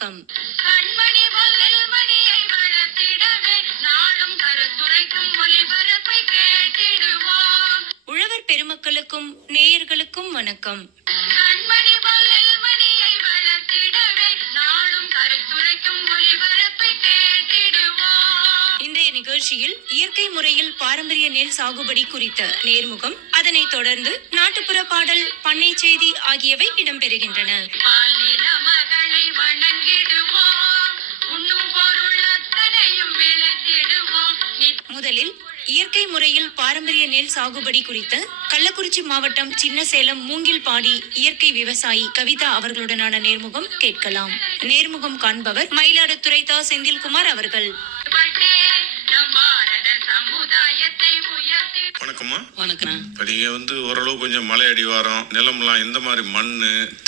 நேர்முகம். கண்மணி பொல்லில் மணியை வளர்த்திடவே நாடும் கருத்துரைக்கும் ஒலிபரப்பை கேட்டிடுவோம். உழவர் பெருமக்களுக்கும் நேயர்களுக்கும் வணக்கம். கண்மணி பொல்லில் மணியை வளர்த்திடவே நாடும் கருத்துரைக்கும் ஒலிபரப்பை கேட்டிடுவோம். இன்றைய நிகழ்ச்சியில் இயற்கை முறையில் பாரம்பரிய நெல் சாகுபடி குறித்த நேர்முகம், அதனைத் தொடர்ந்து நாட்டுப்புற பாடல், பண்ணை செய்தி ஆகியவை இடம்பெறுகின்றன. பால் நில மகளை வணங்கிடுவோம், உண்ணும் பொருள் அத்தனையும் விளைத்திடுவோம். முதலில் இயற்கை முறையில் பாரம்பரிய நெல் சாகுபடி குறித்த கள்ளக்குறிச்சி மாவட்டம் சின்னசேலம் மூங்கில்பாடி இயற்கை விவசாயி கவிதா அவர்களுடனான நேர்முகம் கேட்கலாம். நேர்முகம் காண்பவர் மயிலாடுதுறை தா. செந்தில்குமார் அவர்கள். நம் பாரத சமுதாயத்தை உயர்த்தி. வணக்கம்மா. வணக்கம். இப்போ நீங்கள் ஓரளவு கொஞ்சம் மலை அடிவாரம் நிலம்லாம் எந்த மாதிரி மண்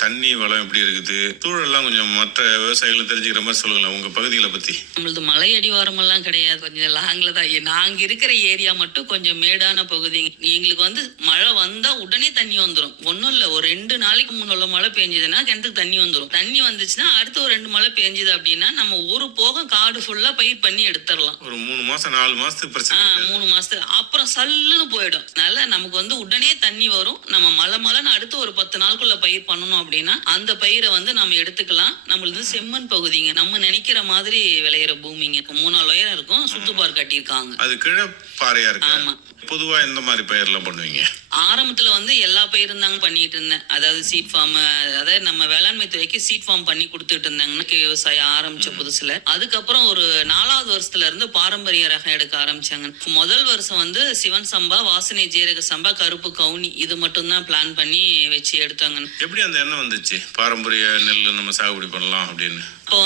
தண்ணி வளம் எப்படி இருக்குது, சூழல்லாம் கொஞ்சம் மற்ற விவசாயிகளும் தெரிஞ்சுக்கிற மாதிரி சொல்லுங்களேன் உங்கள் பகுதிகளை பற்றி. நம்மளது மலை அடிவாரம் எல்லாம் கிடையாது, கொஞ்சம் லாங்கில் தான். நாங்கள் இருக்கிற ஏரியா மட்டும் கொஞ்சம் மேடான பகுதி. எங்களுக்கு மழை வந்தால் உடனே தண்ணி வந்துடும். ஒன்றும் இல்லை, ஒரு 2 நாளைக்கு முன்னுள்ள மழை பெஞ்சதுன்னா கிணத்துக்கு தண்ணி வந்துடும். தண்ணி வந்துச்சுன்னா அடுத்து ஒரு 2 மழை பெஞ்சுது அப்படின்னா நம்ம ஒரு போகம் காடு ஃபுல்லாக பயிர் பண்ணி எடுத்துடலாம். ஒரு 3 மாதம் 4 மாதத்துக்கு பிரச்சனை. 3 மாதத்துக்கு அப்புறம் சல்லுன்னு போயிடும். அதனால நமக்கு உடனே தண்ணி வரும். நம்ம மழைன்னு அடுத்து ஒரு 10 நாளுக்குள்ள பயிர் பண்ணணும் அப்படின்னா அந்த பயிரை நம்ம எடுத்துக்கலாம். நம்மளது செம்மண் பகுதிங்க, நம்ம நினைக்கிற மாதிரி விளையிற பூமிங்க. 3 நாள் உயரம் இருக்கும், சுத்துப்பார் கட்டியிருக்காங்க. அது கீழே பாறையா இருக்கு. ஆமா. பொதுவா எந்த மாதிரி பயிரெல்லாம் பண்ணுவீங்க? ஆரம்பத்துல எல்லா பயிரும் தாங்க பண்ணிட்டு இருந்தேன். அதாவது சீட் ஃபார்ம், அதாவது நம்ம வேளாண்மை துறைக்கு சீட் ஃபார்ம் பண்ணி கொடுத்துட்டு இருந்தாங்க விவசாயம் ஆரம்பிச்ச புதுசுல. அதுக்கப்புறம் ஒரு 4வது வருஷத்துல இருந்து பாரம்பரிய ரகம் எடுக்க ஆரம்பிச்சாங்க. முதல் வருஷம் சிவன் சம்பா, வாசனை ஜீரக சம்பா, கருப்பு கவுனி, இது மட்டும் தான் பிளான் பண்ணி வச்சு எடுத்தாங்க. எப்படி அந்த எண்ணம் வந்துச்சு பாரம்பரிய நெல் நம்ம சாகுபடி பண்ணலாம் அப்படின்னு? இப்போ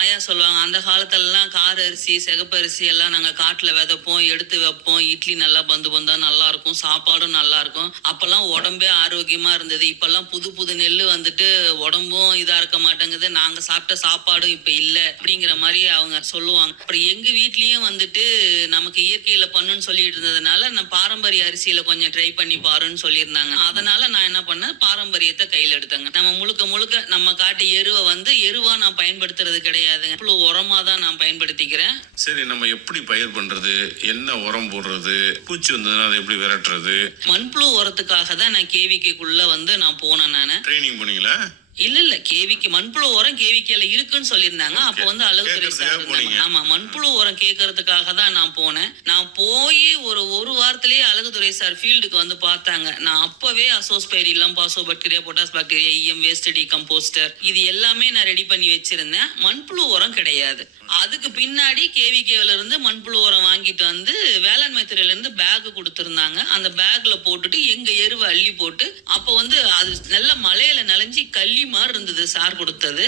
ஆயா சொல்லுவாங்க, அந்த காலத்துலலாம் கார அரிசி, சிகப்பு அரிசி எல்லாம் நாங்கள் காட்டில் விதைப்போம், எடுத்து வைப்போம். இட்லி நல்லா பந்தா நல்லா இருக்கும், சாப்பாடும் நல்லா இருக்கும். அப்பெல்லாம் உடம்பே ஆரோக்கியமா இருந்தது. இப்பெல்லாம் புது புது நெல் உடம்பும் இதா இருக்க மாட்டேங்குது, நாங்க சாப்பிட்ட சாப்பாடும் இப்ப இல்ல அப்படிங்கிற மாதிரி அவங்க சொல்லுவாங்க. அப்புறம் எங்க வீட்லயும் நமக்கு இயற்கையில பண்ணுன்னு சொல்லிட்டு இருந்ததுனால நான் பாரம்பரிய அரிசியில கொஞ்சம் ட்ரை பண்ணி பாருன்னு சொல்லியிருந்தாங்க. அதனால நான் என்ன பண்ணேன், பாரம்பரியத்தை கையில் எடுத்தேங்க. நம்ம முழுக்க நம்ம காட்டு எருவா நான் பயன்படுத்துறது கிடையாதுங்க, உரமா தான் நான் பயன்படுத்திக்கிறேன். சரி, நம்ம எப்படி பயிர் பண்றது, என்ன உரம் போடுறது, பூச்சி வந்ததுன்னா அதை எப்படி விரட்டுறது? மண்புழு உரத்துக்காக தான் நான் கேவிக்குள்ள நான் போனேன். நானு ட்ரைனிங் போனீங்களா? இல்ல கேவிக்கு மண்புழு உரம் கேவிக்கல இருக்குன்னு சொல்லியிருந்தாங்க. அப்போ அழகுத்துறை சார் இருந்தாங்க. ஆமா, மண்புழு உரம் கேட்கறதுக்காக தான் நான் போனேன். நான் போய் ஒரு வாரத்திலேயே அழகுத்துறை சார் ஃபீல்டுக்கு பார்த்தாங்க. நான் அப்பவே azospirillum, phospho bacteria, potash bacteria, EM waste decomposer, இது எல்லாமே நான் ரெடி பண்ணி வச்சிருந்தேன். மண்புழு உரம் கிடையாது. அதுக்கு பின்னாடி கேவிகேல இருந்து மண்புழு உரம் வாங்கிட்டு வேளாண்மை துறையில இருந்து பேக் கொடுத்திருந்தாங்க. அந்த பேக்ல போட்டுட்டு எங்க எருவை அள்ளி போட்டு, அப்போ அது நல்ல மலையில நனைஞ்சி கள்ளி மாதிரி இருந்தது சார் கொடுத்தது.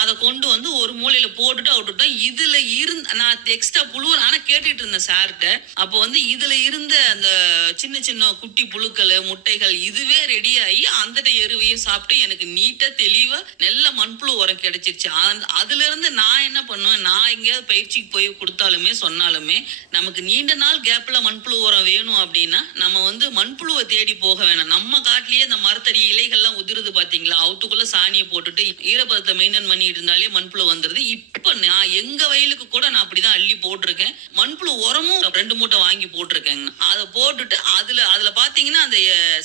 அதை கொண்டு ஒரு மூலையில போட்டுட்டு அவுட்டுட்டோம். இதுல இருந்து நான் எக்ஸ்ட்ரா புழு ஆனா கேட்டுட்டு இருந்தேன் சார்கிட்ட. அப்போ இதுல இருந்த அந்த சின்ன சின்ன குட்டி புழுக்கள், முட்டைகள் இதுவே ரெடி ஆகி அந்த எருவையும் சாப்பிட்டு எனக்கு நீட்டா தெளிவா நல்ல மண்புழு உரம் கிடைச்சிருச்சு. அதுல இருந்து நான் என்ன பண்ணுவேன், நான் எங்கேயாவது பயிற்சிக்கு போய் கொடுத்தாலுமே சொன்னாலுமே நமக்கு நீண்ட நாள் கேப்ல மண்புழு உரம் வேணும் அப்படின்னா நம்ம மண்புழுவை தேடி போக வேணாம். நம்ம காட்டிலேயே இந்த மரத்தடி இலைகள்லாம் உதிருது பாத்தீங்களா, அவுத்துக்குள்ள சாணியை போட்டுட்டு ஈரப்பதத்தை மெயின்டைன் பண்ணிட்டு இருந்தாலே மண்புழு வந்துருது. இப்ப நான் எங்க வயலுக்கு கூட நான் அப்படிதான் அள்ளி போட்டிருக்கேன். மண்புழு உரமும் 2 மூட்டை வாங்கி போட்டிருக்கேங்க. அதை போட்டுட்டு அதுல பாத்தீங்கன்னா அந்த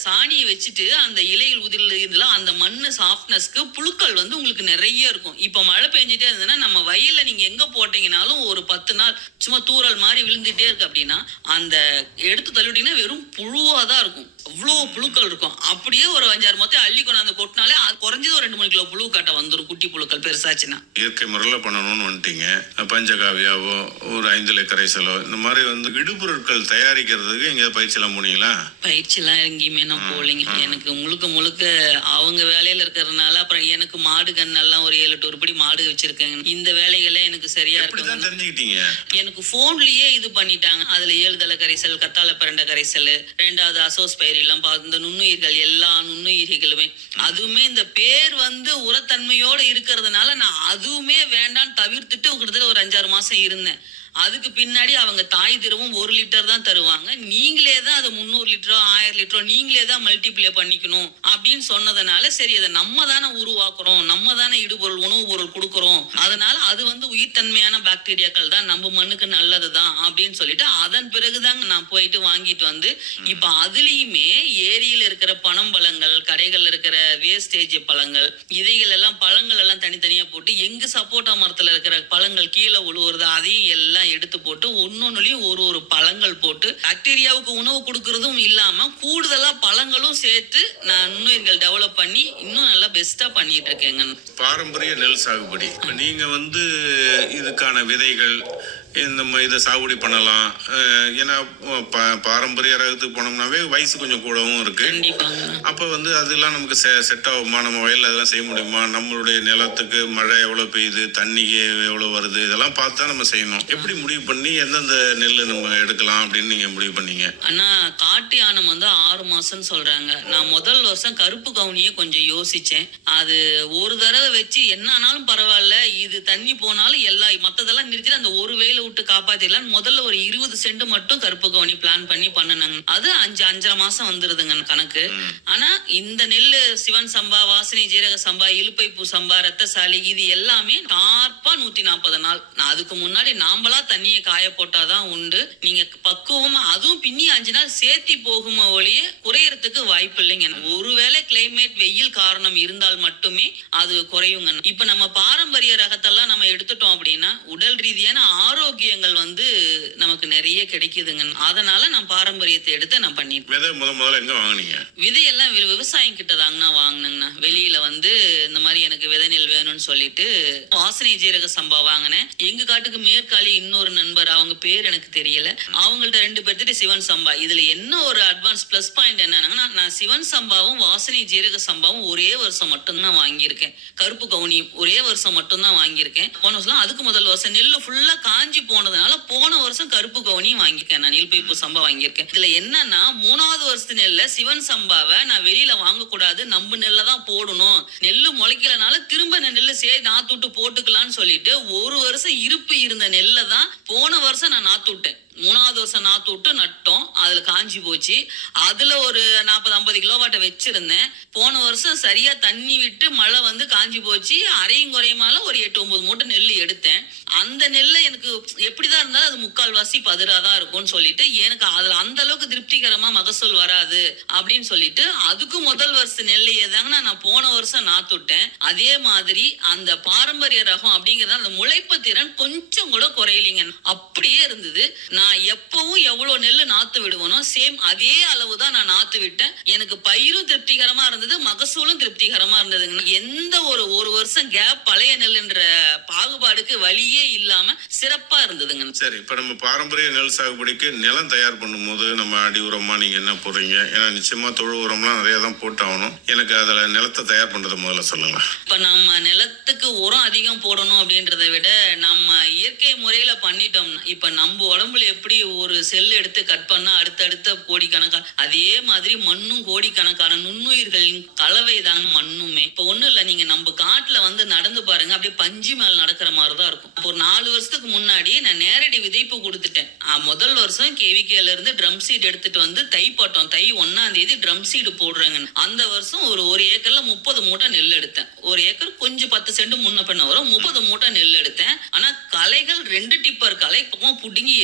சாணியை வச்சுட்டு அந்த இலைகள் உதிரில இருந்தா அந்த மண்ணு சாஃப்ட்னஸ்க்கு புழுக்கள் உங்களுக்கு நிறைய இருக்கும். இப்ப மழை பெஞ்சிட்டே இருந்ததுன்னா நம்ம வயல்ல நீங்க எங்க போட்டீங்கன்னாலும் ஒரு 10 நாள் சும்மா தூரல் மாதிரி விழுந்துட்டே இருக்கு அப்படின்னா அந்த எடுத்து தள்ளிட்டீங்கன்னா வெறும் புழுவாதான் இருக்கும். அவ்வளோ புழுக்கள் இருக்கும். அப்படியே ஒரு 5-6 மொத்தம் அள்ளி கொண்டாந்து கொட்டினாலே அது குறைஞ்சது ஒரு 2-3 கிலோ புழு கட்ட வந்துடும், குட்டி புழுக்கள் பெருசாச்சுன்னா. இயற்கை முறையில் பண்ணணும்னு வந்துட்டீங்க. பஞ்சகாவியாவோ ஒரு 5 கரைசலோ இந்த மாதிரி இடுபொருட்கள் தயாரிக்கிறதுக்கு எங்கேயாவது பயிற்சியெல்லாம் போனீங்களா? பயிற்சியெல்லாம் எங்கேயுமே நான் போகலைங்க. எனக்கு முழுக்க அவங்க வேலையில இருக்கிறதுனால. அப்புறம் எனக்கு மாடு கண்ணெல்லாம் ஒரு 7-8 உருப்படி மாடு வச்சிருக்கேங்க. இந்த வேலைகளை எனக்கு சரியா இருக்கு. தெரிஞ்சுக்கிட்டீங்க? எனக்கு போன்லயே இது பண்ணிட்டாங்க. அதுல 7 தலை கரைசல், கத்தாழை பிரண்டை கரைசல், 2வது அசோஸ்பைரிலம், இந்த நுண்ணுயிர்கள், எல்லா நுண்ணுயிர்களுமே அதுவுமே இந்த பேர் உரத்தன்மையோட இருக்கிறதுனால நான் அதுவுமே வேண்டாம் தவிர்த்துட்டு கிட்டத்தட்ட ஒரு 5-6 மாசம் இருந்தேன். அதுக்கு பின்னாடி அவங்க தாய் திரவம் 1 லிட்டர் தான் தருவாங்க, நீங்களே தான் அது 300 லிட்டரோ 1000 லிட்டரோ நீங்களே தான் மல்டிப்ளை பண்ணிக்கணும் அப்படின்னு சொன்னதுனால சரி அதை நம்ம தானே உருவாக்குறோம், நம்ம தானே இடுபொருள் உணவு பொருள் கொடுக்குறோம், அதனால அது வந்து உயிர்த்தன்மையான பாக்டீரியாக்கள் தான், நம்ம மண்ணுக்கு நல்லதுதான் அப்படின்னு சொல்லிட்டு அதன் பிறகுதாங்க நான் போயிட்டு வாங்கிட்டு வந்து இப்ப அதுலயுமே ஏரியில இருக்கிற பனம்பழங்கள், கடைகள்ல இருக்கிற வேஸ்டேஜ் பழங்கள், இதைகள் எல்லாம் பழங்கள் எல்லாம் தனித்தனியா போட்டு எங்க சப்போட்டா மரத்துல இருக்கிற பழங்கள் கீழே விழுவுறது அதையும் எல்லாம் எடுத்து போட்டு ஒன்னொன்னுலயும் ஒரு பழங்கள் போட்டு பாக்டீரியாவுக்கு உணவு கொடுக்கறதும் இல்லாம கூடுதலா பழங்களும் சேர்த்து நான் நுண்ணுயிர்கள் டெவலப் பண்ணி இன்னும் நல்லா பெஸ்டா பண்ணிட்டு இருக்கேங்க. பாரம்பரிய நெல் சாகுபடி நீங்க வந்து இதுக்கான விதைகள் இதை சாகுபடி பண்ணலாம். ஏன்னா பாரம்பரிய ரகத்துக்கு போனோம்னாவே வயசு கொஞ்சம் கூடவும் இருக்கு. அப்போ வந்து அதெல்லாம் நமக்கு செட் ஆகுமா, நம்ம வயலில் அதெல்லாம் செய்ய முடியுமா, நம்மளுடைய நிலத்துக்கு மழை எவ்வளோ பெய்யுது, தண்ணிக்கு எவ்வளோ வருது, இதெல்லாம் பார்த்து தான் நம்ம செய்யணும். எப்படி முடிவு பண்ணி எந்தெந்த நெல் நம்ம எடுக்கலாம் அப்படின்னு நீங்க முடிவு பண்ணீங்க? ஆனா காட்டு யானம் வந்து 6 மாசம்னு சொல்றாங்க. நான் முதல் வருஷம் கருப்பு கவுனியை கொஞ்சம் யோசிச்சேன். அது ஒரு தடவை வச்சு என்ன ஆனாலும் பரவாயில்ல, இது தண்ணி போனாலும் எல்லாம் மற்றதெல்லாம் நிறுத்தி அந்த ஒரு வேலை விட்டு காப்பாத்திடலாம் முதல்ல ஒரு 20 சென்ட் மட்டும் கருப்பு கவுனி பிளான் பண்ணி பண்ணனாங்க. அது 5.5 மாசம் வந்துருதுங்க கணக்கு. ஆனா இந்த நெல்லு சிவன் சம்பா, வாசனை ஜீரக சம்பா, இலுப்பைப்பூ சம்பா, ரத்தசாலி இது எல்லாமே ஷார்ப்பா 140 நாள். அதுக்கு முன்னாடி நாம்பளா தண்ணியை காய போட்டாதான் உண்டு. நீங்க பக்குவமா அதுவும் பின்னி 5 நாள் சேர்த்தி போகுமா ஒழிய குறையறதுக்கு வாய்ப்பு இல்லைங்க. ஒருவேளை கிளைமேட் வெயில் காரணம் இருந்தால் மட்டுமே அது குறையுங்க. இப்ப நம்ம பாரம்பரிய ரகத்தெல்லாம் நம்ம எடுத்துட்டோம் அப்படின்னா உடல் ரீதியான ஆரோக்கியங்கள் வந்து நமக்கு நிறைய கிடைக்குதுங்க. அதனால நான் பாரம்பரியத்தை எடுத்து நான் பண்ணிட்டேன். விதை முதல்ல எங்க வாங்குனீங்க? விதையெல்லாம் விவசாயம் கிட்ட தாங்கண்ணா வாங்கினேங்கண்ணா. வெளியில வந்து இந்த மாதிரி எனக்கு விதை நெல் வேணும்னு சொல்லிட்டு வாசனை ஜீரக சம்பா வாங்கினேன். எங்க காட்டுக்கு மேற்காலி இன்னொரு நண்பர், அவங்க பேர் எனக்கு தெரியல, அவங்கள்ட்ட 2 பேர்த்திட்டு சிவன் சம்பா. இதுல என்ன ஒரு அட்வான்ஸ் பிளஸ் பாயிண்ட் என்னன்னா, நான் சிவன் சம்பாவும் வாசனை ஜீரக சம்பாவும் ஒரே வருஷம் மட்டும்தான் வாங்கியிருக்கேன். கருப்பு கவுனியும் ஒரே வருஷம் மட்டும்தான் வாங்கியிருக்கேன். போன வருஷம் அதுக்கு முதல் வருஷம் நெல்லு ஃபுல்லா காஞ்சி போனதுனால போன வருஷம் கருப்பு கவுனியும் வாங்கியிருக்கேன். நான் நெல்பைப்பு சம்பா வாங்கியிருக்கேன். இதுல என்னன்னா 3வது வருஷத்து நெல்ல சிவன் சம்பாவை நான் வெளியில வாங்கக்கூடாது, நம்ம நெல்ல தான் போடணும், நெல்லு முளைக்கலனால திரும்ப நெல்லு நாத்து விட்டு போட்டுக்கலாம்னு சொல்லிட்டு ஒரு வருஷம் இருப்பு இருந்த நெல்ல தான் போன வருஷம் நான் நாத்து விட்டேன். 3வது வருஷம் நாத்து விட்டு நட்டோம். அதுல காஞ்சி போச்சு. அதுல ஒரு 40-50 கிலோவாட்டை வச்சிருந்தேன். போன வருஷம் சரியா தண்ணி விட்டு மழை வந்து காஞ்சி போச்சு. அரையும் குறையுமால ஒரு 8-9 மூட்டை நெல் எடுத்தேன். அந்த நெல்லை எனக்கு எப்படிதான் இருந்தாலும் அது 3/4 பதிராதான் இருக்கும்னு சொல்லிட்டு எனக்கு அதுல அந்த அளவுக்கு திருப்திகரமா மகசூல் வராது அப்படின்னு சொல்லிட்டு அதுக்கு முதல் வருஷம் நெல்லையே தாங்க நான் போன வருஷம் நாத்து விட்டேன். அதே மாதிரி அந்த பாரம்பரிய ரகம் அப்படிங்கறது அந்த முளைப்பு திறன் கொஞ்சம் கூட குறையலிங்க, அப்படியே இருந்தது. நான் எப்பவும் எவ்வளவு நெல்லு நாத்து விடுவனோ சேம் அதே அளவு தான் நான் நாத்து விட்டேன். எனக்கு பயிரும் திருப்திகரமா இருந்தது, மகசூலும் திருப்திகரமா இருந்ததுங்க. எந்த ஒரு வருஷம் கேப் பழைய நெல்லுன்ற பாகுபாடுக்கு வழியே இல்லாம சிறப்பா இருந்ததுங்க. சரி, இப்ப நம்ம பாரம்பரிய நெல் சாகுபடிக்கு நிலம் தயார் பண்ணும் போது நம்ம அடி உரமா நீங்க என்ன போடுறீங்க? ஏன்னா நிச்சயமா தொழு உரம்லாம் நிறைய தான் போட்டாகணும். எனக்கு அதுல நிலத்தை தயார் பண்றது முதல்ல சொல்லுங்க. இப்ப நம்ம நிலத்துக்கு உரம் அதிகம் போடணும் அப்படின்றத விட நம்ம இயற்கை முறையில பண்ணிட்டோம்னா, இப்ப நம்ம உடம்புல எப்படி ஒரு செல் எடுத்து கட் பண்ணா அடுத்தடுத்த கோடிக்கணக்கான, அதே மாதிரி மண்ணும் கோடிக்கணக்கான நுண்ணுயிர்களின் கலவை தாங்க மண்ணுமே. இப்ப ஒண்ணும் இல்ல, நீங்க நம்ம காட்டுல வந்து நடந்து பாருங்க, அப்படியே பஞ்சு மேல நடக்கிற மாதிரிதான் இருக்கும். ஒரு 4 வருஷத்துக்கு முன்னாடி நான் நேரடி விதைப்பு கொடுத்துட்டேன். முதல் வருஷம் கேவிகேல இருந்து ட்ரம் சீட் எடுத்துட்டு வந்து தை 1ஆம் தேதி ட்ரம் சீடு போடுறாங்க. அந்த வருஷம் ஒரு ஏக்கர்ல 30 மூட்டை நெல் எடுத்தேன். ஒரு ஏக்கர் கொஞ்சம் 10 சென்ட் முன்ன பண்ண வரும், 30 மூட்டை நெல் எடுத்தேன். ஆனா களைகள் 2 டிப்பர் களை பக்கம் புட்டிங்கி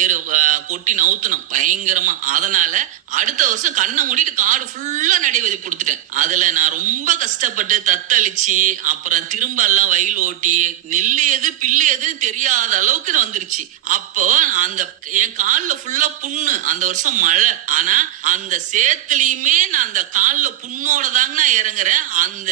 கொட்டி நவுத்தணும் பயங்கரமா. அதனால அடுத்த வருஷம் கண்ணை மூடிட்டு காடு ஃபுல்லா நடை விதை கொடுத்துட்டேன். அதுல நான் ரொம்ப கஷ்டப்பட்டு தத்தளிச்சு அப்புறம் திரும்ப எல்லாம் வயல் ஓட்டி நெல்லு எது பில்லு எதுன்னு தெரியாத அளவுக்கு வந்துருச்சு. அப்போ அந்த என் கால்ல ஃபுல்லா புண்ணு. அந்த வருஷம் மழை, ஆனா அந்த சேத்துலயுமே நான் அந்த கால்ல புண்ணோட தாங்க நான் இறங்குறேன். அந்த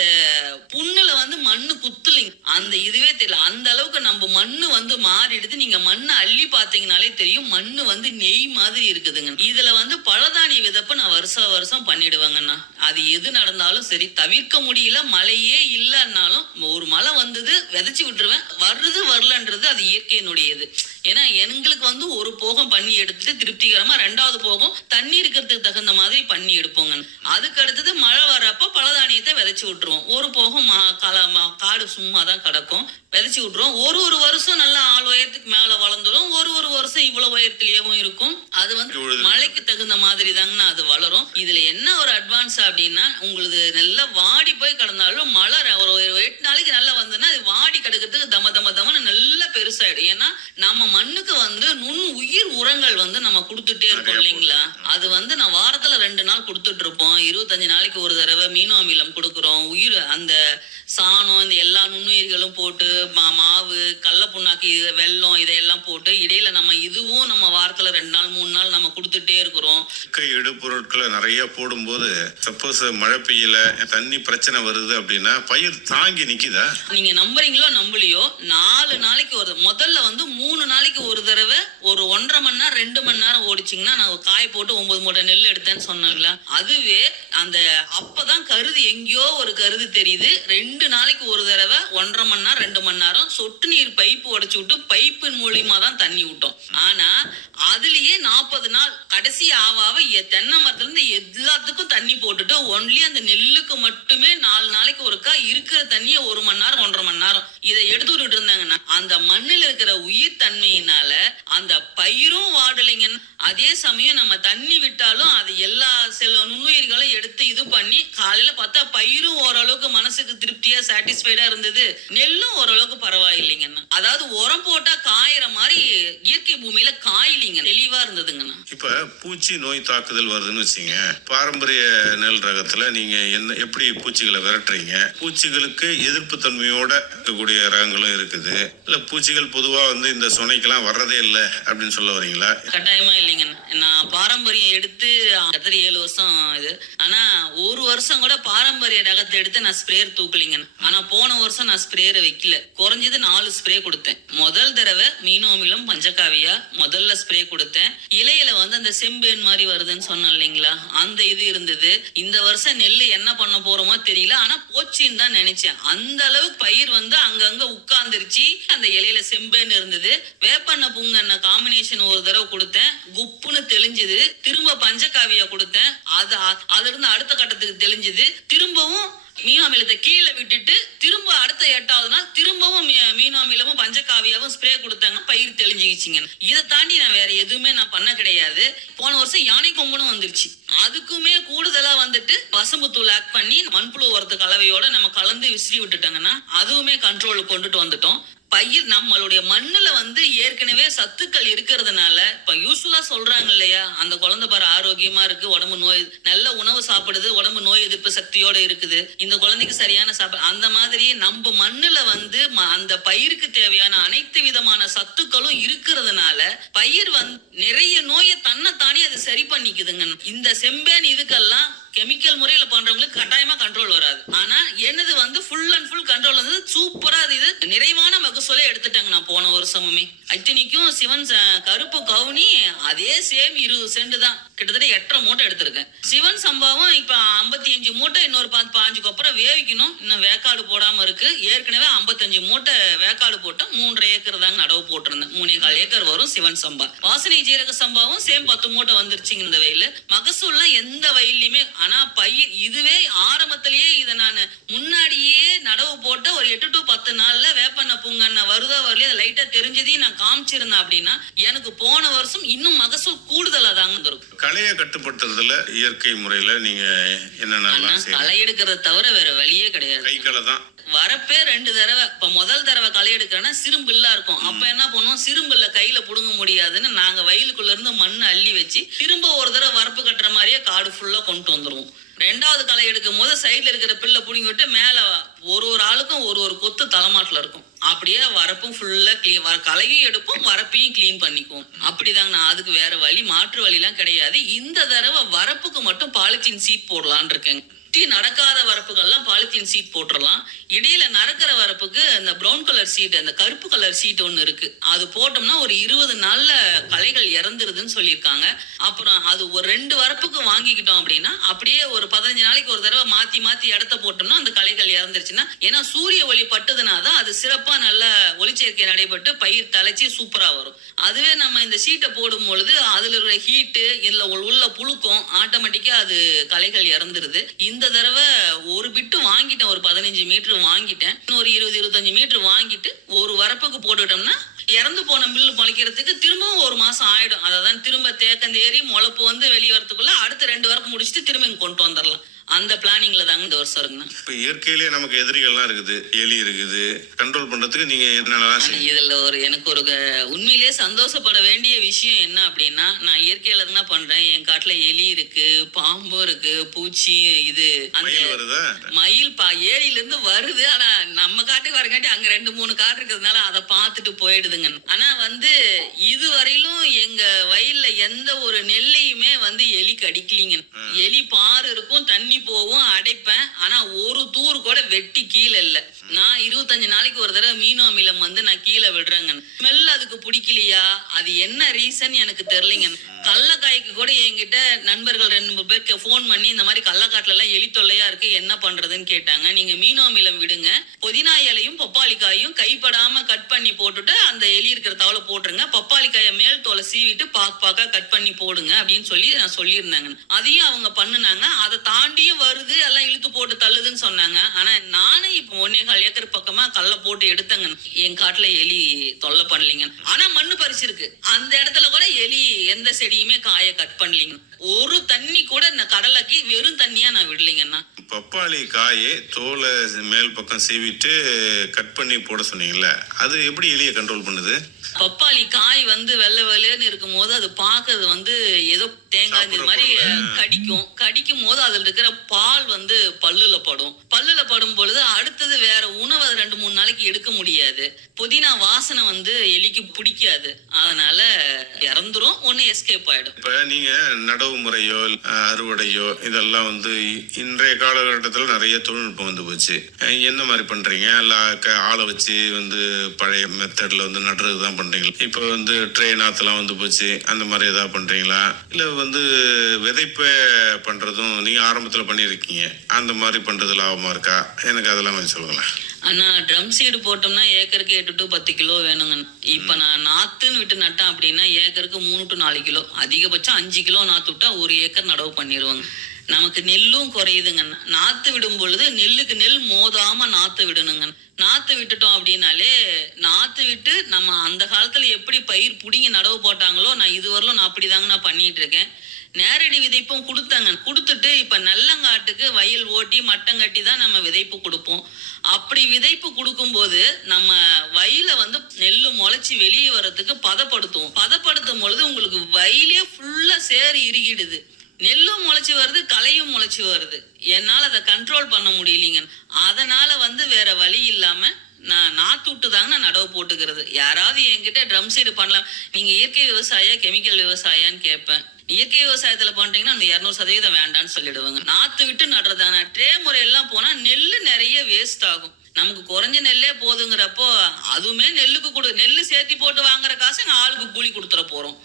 புண்ணுல வந்து மண்ணு குத்துலிங்க, அந்த இதுவே தெரியல. அந்த அளவுக்கு நம்ம மண்ணு வந்து மாறிடுது. நீங்க மண்ணை அள்ளி பாத்தீங்கன்னாலே தெரியும், மண்ணு வந்து நெய் மாதிரி இருக்குதுங்க. இதுல வந்து பழதானிய விதப்ப நான் வருஷம் பண்ணிடுவாங்கண்ணா. அது எது நடந்தாலும் சரி, தவிர்க்க முடியல, மழையே இல்லைன்னாலும் ஒரு மழை வந்தது விதைச்சு விட்டுருவேன். வருது வரலன்றது அது இயற்கையினுடையது. ஏன்னா எங்களுக்கு வந்து ஒரு போகம் பண்ணி எடுத்துட்டு திருப்திகரமா 2வது போகம் தண்ணி இருக்கிறதுக்கு தகுந்த மாதிரி பண்ணி எடுப்போங்க. அதுக்கு அடுத்தது மழை வரப்ப பலதானியத்தை விதைச்சு விட்டுருவோம். ஒரு போகம் காடு சும்மா தான் கிடக்கும், விதைச்சு விட்டுருவோம். ஒரு வருஷம் நல்லா 4 உயரத்துக்கு மேல வளர்ந்துடும், ஒரு வருஷம் இவ்வளவு உயரத்திலேயும் இருக்கும். அது வந்து மழைக்கு தகுந்த மாதிரி தாங்கண்ணா அது வளரும். இதுல என்ன ஒரு அட்வான்ஸ் அப்படின்னா, உங்களுக்கு நல்லா வாடி போய் கிடந்தாலும் மழை ஒரு 8 நாளைக்கு நல்லா வந்ததுன்னா அது வாடி கிடக்கிறதுக்கு தமன்னு நல்லா பெருசாயிடும். ஏன்னா நம்ம மண்ணுக்கு வந்து நுண் உயிர் உரங்கள் வந்து நம்ம கொடுத்துட்டே இருக்கோம் இல்லைங்களா. அது வந்து நான் வாரத்துல 2 நாள் கொடுத்துட்டு இருப்போம். 25 நாளைக்கு ஒரு தடவை மீனோ அமிலம் கொடுக்குறோம். உயிர் அந்த சாணம் இந்த எல்லா நுண்ணுயிர்களும் போட்டு மாவு கடல புண்ணாக்கு வெல்லம் இதையெல்லாம் போட்டு இடையில நம்ம இதுவும் நம்ம வாரத்துல 2 நாள் 3 நாள் நம்ம கொடுத்துட்டே இருக்கிறோம். இடுபொருட்களை நிறைய போடும்போது சப்போஸ் மழை பெய்யல தண்ணி பிரச்சனை வருது அப்படின்னா பயிர் தாங்கி நிக்குதா? நீங்க நம்புறீங்களோ நம்பலையோ 4 நாளைக்கு ஒரு முதல்ல வந்து 3 நாளைக்கு ஒரு தடவை ஒரு 1.5 மணி நேரம் 2 மணி நேரம் ஓடிச்சிங்கன்னா நான் காய் போட்டு 9 மூட்டை நெல் எடுத்தேன்னு சொன்னாங்களா. அதுவே அந்த அப்பதான் கருது எங்கேயோ ஒரு கருது தெரியுது. 2 நாளைக்கு ஒரு தடவை 1.5 மணி நேரம் 2 மணி நேரம் சொட்டு நீர் பைப்பு உடைச்சு விட்டு பைப்பின் மூலியமா தான் தண்ணி விட்டோம். ஆனா அதுலயே 40 நாள் கடைசி ஆவாவ தென்னை மரத்துல இருந்து எல்லாத்துக்கும் தண்ணி போட்டுட்டு ஒன்லி அந்த நெல்லுக்கு மட்டுமே 4 நாளைக்கு ஒருக்கா இருக்கிற தண்ணிய 1 மணி நேரம் 1.5 மணி நேரம் இதை எடுத்து விட்டுட்டு இருந்தாங்கன்னா அந்த மண்ணில் இருக்கிற உயிர் தன்மையினால அந்த பயிரும் வாடலைங்கன்னு. அதே சமயம் நம்ம தண்ணி விட்டாலும் அது எல்லா நுண்ணுயிர்களும் எடுத்து இது பண்ணி காலையில பார்த்தா பயிரும் ஓரளவுக்கு மனசுக்கு திருப்தியா சாட்டிஸ்ஃபைடா இருந்தது, நெல்லும் ஓரளவுக்கு பரவாயில்லைங்கண்ணா. அதாவது உரம் போட்டா காயிற மாதிரி இயற்கை பூமியில காயிலிங்க தெளிவா இருந்ததுங்கண்ணா. இப்ப பூச்சி நோய் தாக்குதல் வருதுன்னு வச்சுங்க, பாரம்பரிய நெல் ரகத்துல நீங்க எப்படி பூச்சிகளை விரட்டுறீங்க? பூச்சிகளுக்கு எதிர்ப்பு தன்மையோட இருக்கக்கூடிய ரகங்களும் இருக்குது, இல்ல பூச்சிகள் பொதுவா வந்து இந்த சொனைக்கெல்லாம் வர்றதே இல்லை அப்படின்னு சொல்ல வரீங்களா? கட்டாயமா இல்லைங்கண்ணா. நான் பாரம்பரியம் எடுத்து 7 வருஷம் இது. ஆனா ஒரு வருஷம் கூட பாரம்பரிய ரகத்தை எடுத்து நான் ஸ்ப்ரேயர் தூக்கலிங்கண்ணா. ஆனா போன வருஷம் நான் ஸ்ப்ரேயரை வைக்கல, குறைஞ்சது 4 ஸ்ப்ரே கொடுத்தேன். முதல் தடவை மீனோ அமிலம் பஞ்சகாவியா முதல்ல ஸ்ப்ரே கொடுத்தேன். இலையில வந்து அந்த செம்பேன் மாதிரி வருதுன்னு சொன்னேன் இல்லைங்களா, அந்த இது இருந்தது. இந்த வருஷம் நெல் என்ன பண்ண போறோமோ தெரியல, ஆனா போச்சின்னு தான் நினைச்சேன். அந்த அளவுக்கு பயிர் வந்து அங்கங்க உட்கார்ந்துருச்சு. அந்த இலையில செம்பேன் இருந்தது. வேப்பண்ண பூங்கண்ண காம்பினேஷன் ஒரு தடவை கொடுத்தேன், குப்புன்னு தெளிஞ்சது. திரும்ப பஞ்சகாவியா கொடுத்தேன், அதுல இருந்து அடுத்த கட்டத்துக்கு தெளிஞ்சது. திரும்பவும் மீனோ அமிலத்தை கீழே விட்டுட்டு திரும்ப அடுத்த 8வது நாள் திரும்பவும் மீனோ அமிலமும் பஞ்சகாவியாவும் ஸ்ப்ரே கொடுத்தாங்க, பயிர் தெளிஞ்சுக்கிச்சிங்க. இதை தாண்டி நான் வேற எதுவுமே நான் பண்ண கிடையாது. போன வருஷம் யானை கொம்புனும் வந்துருச்சு. அதுக்குமே கூடுதலா வந்துட்டு பசும்பு தூள் ஆட் பண்ணி மண்புழு உரத்து கலவையோட நம்ம கலந்து விசிறி விட்டுட்டோங்கன்னா அதுவுமே கண்ட்ரோலுக்கு கொண்டுட்டு வந்துட்டோம். பயிர் நம்மளுடைய மண்ணுல வந்து ஏற்கனவே சத்துக்கள் இருக்கிறதுனால இப்ப யூஸ்வலா சொல்றாங்க இல்லையா, அந்த குழந்தை பாரு ஆரோக்கியமா இருக்கு, உடம்பு நோய் நல்ல உணவு சாப்பிடுது, உடம்பு நோய் எதிர்ப்பு சக்தியோட இருக்குது, இந்த குழந்தைக்கு சரியான சாப்பாடு. அந்த மாதிரி நம்ம மண்ணுல வந்து அந்த பயிருக்கு தேவையான அனைத்து விதமான சத்துக்களும் இருக்கிறதுனால பயிர் வந்து நிறைய நோயை தன்னைத்தானே அது சரி பண்ணிக்குதுங்க. இந்த செம்பேன் இதுக்கெல்லாம் கெமிக்கல் முறையில பண்றவங்களுக்கு கட்டாயமா கண்ட்ரோல் வராது. ஆனா என்னது வந்து ஃபுல் அண்ட் ஃபுல் கண்ட்ரோல் வந்து சூப்பரா இது நிறைவான மகசூலை எடுத்துட்டாங்க. நான் போன வருஷமுமே அத்தனைக்கும் சிவன் கருப்பு கவுனி அதே சேம் 20 சென்ட் தான், கிட்டத்தட்ட 8.5 மூட்டை எடுத்திருக்கேன். சிவன் சம்பாவும் இப்ப 55 மூட்டை இன்னொரு 15 அப்புறம் வேவிக்கணும், இன்னும் வேக்காடு போடாம இருக்கு. ஏற்கனவே 55 மூட்டை வேக்காடு போட்ட 3.5 ஏக்கர் தாங்க நடவு போட்டிருந்தேன். 3.25 ஏக்கர் வரும் சிவன் சம்பா. வாசனை ஜீரக சம்பாவும் சேம் 10 மூட்டை வந்துருச்சுங்க. இந்த வெயில் மகசூல்லாம் எந்த வயல்லையுமே. ஆனா பயிர் இதுவே ஆரம்பத்திலேயே இதை நான் முன்னாடியே நடவு போட்ட ஒரு 8 to 10 நாள்ல வேப்பண்ண பூங்கண்ண வருதா வரலையே லைட்டா தெரிஞ்சதையும் நான் காமிச்சிருந்தேன் அப்படின்னா எனக்கு போன வருஷம் இன்னும் மகசூல் கூடுதலா தாங்க இருக்கும். களையை கட்டுப்படுத்துறதுல இயற்கை முறையில நீங்க என்னென்ன களை எடுக்கிறத தவிர வேற வழியே கிடையாது. கை களை தான் வரப்பே 2 தடவை. இப்ப முதல் தடவை களை எடுக்கிறேன்னா சிறும்பில்லா இருக்கும். அப்ப என்ன பண்ணுவோம், சிறும்பில்ல கையில புடுங்க முடியாதுன்னு நாங்க வயலுக்குள்ள இருந்து மண்ணை அள்ளி வச்சு திரும்ப ஒரு தடவை வரப்பு கட்டுற மாதிரியே காடு ஃபுல்லா கொண்டு வந்துருவோம். 2வது களை எடுக்கும் போது சைட்ல இருக்கிற பில்லை புடுங்கி விட்டு மேல ஒரு ஆளுக்கும் ஒரு கொத்து தலைமாட்டில் இருக்கும். அப்படியே வரப்பும் ஃபுல்லா களையும் எடுப்போம், வரப்பையும் கிளீன் பண்ணிக்குவோம். அப்படிதாங்க. நான் அதுக்கு வேற வழி மாற்று வழிலாம் கிடையாது. இந்த தடவை வரப்புக்கு மட்டும் பாலித்தீன் சீட் போடலான் இருக்கேங்க. சுற்றி நடக்காத வரப்புகள்லாம் பாலித்தீன் சீட் போட்டுடலாம். இடையில நடக்கிற வரப்புக்கு அந்த ப்ரௌன் கலர் சீட், அந்த கருப்பு கலர் சீட் ஒன்று இருக்கு, அது போட்டோம்னா ஒரு 20 நாள்ல களைகள் இறந்துருதுன்னு சொல்லியிருக்காங்க. அப்புறம் அது ஒரு 2 வரப்புக்கு வாங்கிக்கிட்டோம் அப்படின்னா அப்படியே ஒரு 15 நாளைக்கு ஒரு தடவை மாத்தி மாத்தி இடத்த போட்டோம்னா அந்த களைகள் இறந்துருச்சுன்னா, ஏன்னா சூரிய ஒளி பட்டுதுனா தான் அது சிறப்பா நல்ல ஒளிச்சேர்க்கை நடைபெற்று பயிர் தலைச்சி சூப்பரா வரும். அதுவே நம்ம இந்த சீட்டை போடும் பொழுது அதுல இருக்கிற ஹீட்டு இல்ல உள்ள புழுக்கம் ஆட்டோமேட்டிக்கா அது களைகள் இறந்துருது. இந்த தடவை ஒரு பிட்டு வாங்கிட்டேன், ஒரு 15 மீட்டர் வாங்கிட்டேன், இன்னொரு 20-25 மீட்டர் வாங்கிட்டு ஒரு வரப்புக்கு போட்டுட்டோம்னா இறந்து போன மில்லு முளைக்கிறதுக்கு திரும்பவும் 1 மாசம் ஆயிடும். அதான் திரும்ப தேக்கந்தேறி முளைப்பு வந்து வெளியே வரதுக்குள்ள அடுத்த 2 வரப்பு முடிச்சுட்டு திரும்ப இங்க கொண்டு வந்துடலாம். அந்த பிளானிங்ல தாங்க இந்த வருஷம் இருக்குண்ணா. இப்ப இயற்கையிலேயே நமக்கு எதிரிகள்லாம் இருக்குது, எலி இருக்குது, கண்ட்ரோல் பண்றதுக்கு நீங்க என்னென்னலாம் இதுல எனக்கு ஒரு உண்மையிலேயே சந்தோஷப்பட வேண்டிய விஷயம் என்ன அப்படின்னா, நான் இயற்கையில தான் பண்றேன். என் காட்டுல எலி இருக்கு, பாம்பும் இருக்கு, பூச்சி, இது அந்த வருதா மயில் ஏரியில இருந்து வருது. ஆனா நம்ம காட்டுக்கு வரங்காட்டி அங்க 2-3 காட்டு இருக்கிறதுனால அதை பார்த்துட்டு போயிடுதுங்க. ஆனா வந்து இதுவரையிலும் எங்க வயல்ல எந்த ஒரு நெல்லையுமே வந்து எலி கடிக்கலிங்க. எலி பாரு இருக்கும், தண்ணி போவும், அடைப்பேன். ஆனா ஒரு தூர் கூட வெட்டி கீழே இல்ல. நான் 25 நாளைக்கு ஒரு தடவை மீனோ அமிலம் வந்து நான் கீழே விடுறேங்க. ஸ்மெல் அதுக்கு பிடிக்கலையா, அது என்ன ரீசன் எனக்கு தெரியலைங்க. கள்ளக்காய்க்கு கூட என்கிட்ட நண்பர்கள் 2-3 பேருக்கு போன் பண்ணி இந்த மாதிரி கள்ளக்காட்டுல எல்லாம் எலி தொல்லையா இருக்கு என்ன பண்றதுன்னு கேட்டாங்க. நீங்க மீனோ அமிலம் விடுங்க, புதினா இலையும் பப்பாளிக்காயும் கைப்படாம கட் பண்ணி போட்டுட்டு அந்த எலி இருக்கிற தவளை போட்டுருங்க, பப்பாளிக்காயை மேல் தோலை சீவிட்டு பாக்கா கட் பண்ணி போடுங்க அப்படின்னு சொல்லி நான் சொல்லியிருந்தாங்க. அதையும் அவங்க பண்ணுனாங்க. அதை தாண்டியும் வருது, எல்லாம் இழுத்து போட்டு தள்ளுதுன்னு சொன்னாங்க. ஆனா நானே இப்போ 1.25 ஏக்கர் பக்கமா கல்ல போட்டு எடுத்தங்க. என் காட்டுல எலி தொல்லை பண்ணலிங்க. ஆனா மண்ணு பறிச்சிருக்கு, அந்த இடத்துல கூட எலி எந்த செடியுமே காய கட் பண்ணலிங்க. ஒரு தண்ணி கூட கடலைக்கு வெறும் தண்ணியா நான் விடலைங்கண்ணா. பப்பாளி காயை தோலை மேல் பக்கம் சீவிட்டு கட் பண்ணி போட சொன்னீங்கல்ல, அது எப்படி எலியை கண்ட்ரோல் பண்ணுது? பப்பாளி காய் வந்து வெள்ளை வெள்ளைன்னு இருக்கும் போது அது பார்க்கறது வந்து ஏதோ தேங்காய் இந்த மாதிரி கடிக்கும் போது அதுல இருக்கிற பால் வந்து பல்லுல படும் பொழுது அடுத்தது வேற உணவு 2-3 நாளைக்கு எடுக்க முடியாது. புதினா வாசனை வந்து எலிக்கு பிடிக்காது, அதனால இறந்துரும், ஒண்ணு எஸ்கேப் ஆயிடும். இப்ப நீங்க நடவு முறையோ அறுவடையோ இதெல்லாம் வந்து இன்றைய காலகட்டத்தில் நிறைய தொழில்நுட்பம் வந்து போச்சு. என்ன மாதிரி பண்றீங்க? ஆளை வச்சு வந்து பழைய மெத்தட்ல வந்து நடுறதுதான் பண்றீங்களா? இப்ப வந்து ட்ரே நாத்தெல்லாம் வந்து போச்சு, அந்த மாதிரி ஏதாவது பண்றீங்களா? இல்ல வந்து விதைப்ப பண்றதும் நீங்க ஆரம்பத்துல பண்ணிருக்கீங்க, அந்த மாதிரி பண்றது லாபமா இருக்கா? எனக்கு அதெல்லாம் கொஞ்சம் சொல்லுங்களேன். ஆனா ட்ரம் சீடு போட்டோம்னா ஏக்கருக்கு 8 to 10 கிலோ வேணுங்க. இப்ப நான் நாத்துன்னு விட்டு நட்டேன் அப்படின்னா ஏக்கருக்கு 3 to 4 கிலோ, அதிகபட்சம் 5 கிலோ நாத்து விட்டா 1 ஏக்கர் நடவு பண்ணிடுவாங்க. நமக்கு நெல்லும் குறையுதுங்க. நாத்து விடும் பொழுது நெல்லுக்கு நெல் மோதாம நாத்து விடணுங்க. நாத்து விட்டுட்டோம் அப்படின்னாலே, நாத்து விட்டு நம்ம அந்த காலத்துல எப்படி பயிர் புடிங்கி நடவு போட்டாங்களோ நான் இதுவரையிலும் நான் அப்படிதாங்க நான் பண்ணிட்டு இருக்கேன். நேரடி விதைப்பும் கொடுத்துட்டு இப்ப நல்லங்காட்டுக்கு வயல் ஓட்டி மட்டம் கட்டி தான் நம்ம விதைப்பு கொடுப்போம். அப்படி விதைப்பு கொடுக்கும்போது நம்ம வயல வந்து நெல்லு முளைச்சி வெளியே வர்றதுக்கு பதப்படுத்தும் பொழுது உங்களுக்கு வயலே ஃபுல்லா சேறு இறுகிடுது. நெல்லும் முளைச்சி வருது, களையும் முளைச்சி வருது. என்னால அதை கண்ட்ரோல் பண்ண முடியலைங்க. அதனால வந்து வேற வழி இல்லாம நான் நாத்து விட்டு தாங்க நான் நடவு போட்டுக்கிறது. யாராவது என்கிட்ட ட்ரம் சீடு பண்ணலாம், நீங்க இயற்கை விவசாய கெமிக்கல் விவசாயான்னு கேட்பேன். இயற்கை விவசாயத்துல பண்றீங்கன்னா அந்த 200% வேண்டான்னு சொல்லிடுவாங்க. நாத்து விட்டு நடுறதான ட்ரே முறையெல்லாம் போனா நெல்லு நிறைய வேஸ்ட் ஆகும். நமக்கு குறைஞ்ச நெல்லே போதுங்கிறப்போ அதுவுமே நெல்லு சேர்த்தி போட்டு வாங்குற காசு ஆளுக்கு கூலி கொடுத்துட போறோம்.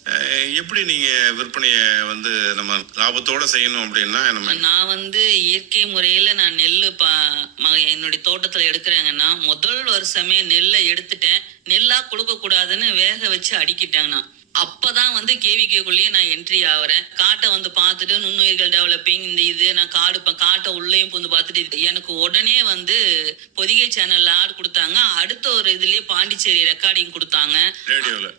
எப்படி நீங்க விற்பனையை வந்து நம்ம லாபத்தோட செய்யணும் அப்படின்னா நான் வந்து இயற்கை முறையில நான் நெல்லு என்னுடைய தோட்டத்துல எடுக்கிறேங்கன்னா முதல் வருஷமே நெல்லை எடுத்துட்டேன். நெல்லா கொடுக்க கூடாதுன்னு வேக வச்சு அடிக்கிட்டாங்கண்ணா. அப்பதான் வந்து கேவிகேக்குள்ளேயே நான் என்ட்ரி ஆகிறேன். காட்டை வந்து பார்த்துட்டு நுண்ணுயிர்கள் டெவலப்பிங் இந்த இது நான் காட்டை உள்ளேயும் வந்து பார்த்துட்டு எனக்கு உடனே வந்து பொதிகை சேனல்ல ஆட் கொடுத்தாங்க. அடுத்த ஒரு இதுலயே பாண்டிச்சேரி ரெக்கார்டிங் கொடுத்தாங்க,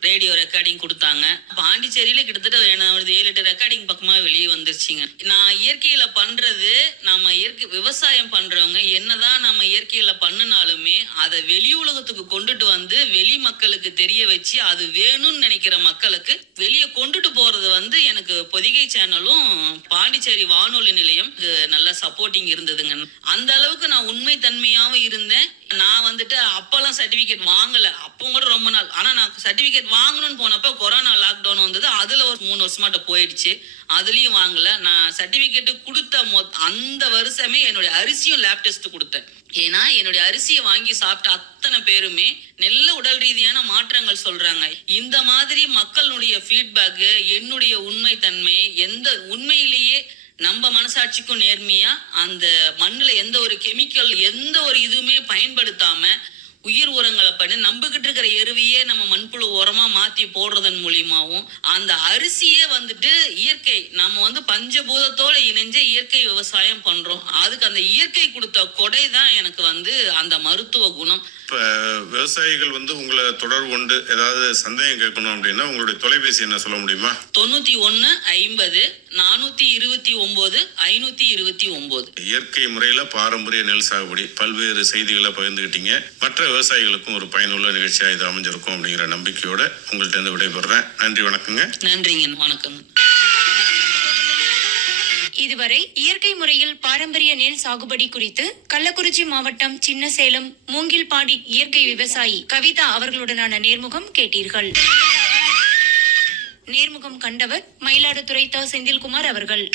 ரேடியோ ரெக்கார்டிங் கொடுத்தாங்க. பாண்டிச்சேரியில கிட்டத்தட்ட 7-8 ரெக்கார்டிங் பக்கமா வெளியே வந்துருச்சுங்க. நான் இயற்கையில பண்றது, நம்ம இயற்கை விவசாயம் பண்றவங்க என்னதான் நம்ம இயற்கையில பண்ணினாலுமே அதை வெளி உலகத்துக்கு கொண்டுட்டு வந்து வெளி மக்களுக்கு தெரிய வச்சு அது வேணும்னு நினைக்கிற மக்கள் மக்களுக்கு வெளியே கொண்டுட்டு போறது வந்து எனக்கு பொதிகை சேனலும் பாண்டிச்சேரி வானொலி நிலையம் நல்ல சப்போர்ட்டிங் இருந்ததுங்க. அந்த அளவுக்கு நான் உண்மை தன்மையாவும் இருந்தேன். நான் வந்துட்டு அப்பெல்லாம் சர்டிபிகேட் வாங்கல, அப்போ கூட ரொம்ப நாள். ஆனா நான் சர்டிபிகேட் வாங்கணும்னு போனப்ப கொரோனா லாக்டவுன் வந்தது. அதுல ஒரு 3 வருஷமாட்ட போயிடுச்சு. அதுலயும் வாங்கல. நான் சர்டிபிகேட் கொடுத்த அந்த வருஷமே என்னுடைய அரிசியும் லேப் டெஸ்ட் கொடுத்தேன். ஏன்னா என்னுடைய அரிசியை வாங்கி சாப்பிட்ட அத்தனை பேருமே நல்ல உடல் ரீதியான மாற்றங்கள் சொல்றாங்க. இந்த மாதிரி மக்களுடைய ஃபீட்பேக், என்னுடைய உண்மை தன்மை, எந்த உண்மையிலேயே நம்ம மனசாட்சிக்கும் நேர்மையா அந்த மண்ணுல எந்த ஒரு கெமிக்கல் எந்த ஒரு இதுவுமே பயன்படுத்தாம உயிர் உரங்களை பண்ணி நம்பிக்கிட்டு இருக்கிற எருவையே நம்ம மண்புழு உரமா மாத்தி போடுறதன் மூலியமாவும் அந்த அரிசியே வந்துட்டு இயற்கை, நம்ம வந்து பஞ்சபூதத்தோட இணைஞ்ச இயற்கை விவசாயம் பண்றோம். அதுக்கு அந்த இயற்கை கொடுத்த கொடை தான் எனக்கு வந்து அந்த மருத்துவ குணம். இப்போ விவசாயிகள் வந்து உங்களை தொடர்பு கொண்டு ஏதாவது சந்தேகம் கேட்கணும் அப்படின்னா உங்களுடைய தொலைபேசி என்ன சொல்ல முடியுமா? 91 50 429 529. இயற்கை முறையில் பாரம்பரிய நெல் சாகுபடி பல்வேறு செய்திகளை பகிர்ந்துக்கிட்டீங்க. மற்ற விவசாயிகளுக்கும் ஒரு பயனுள்ள நிகழ்ச்சியாக இது அமைஞ்சிருக்கும் அப்படிங்கிற நம்பிக்கையோட உங்கள்கிட்ட இருந்து விடைபெறுறேன். நன்றி, வணக்கங்க. நன்றிங்க, வணக்கங்க. இதுவரை இயற்கை முறையில் பாரம்பரிய நெல் சாகுபடி குறித்து கள்ளக்குறிச்சி மாவட்டம் சின்னசேலம் மூங்கில்பாடி இயற்கை விவசாயி கவிதா அவர்களுடனான நேர்முகம் கேட்டீர்கள். நேர்முகம் கண்டவர் மயிலாடுதுறை த. செந்தில்குமார் அவர்கள்.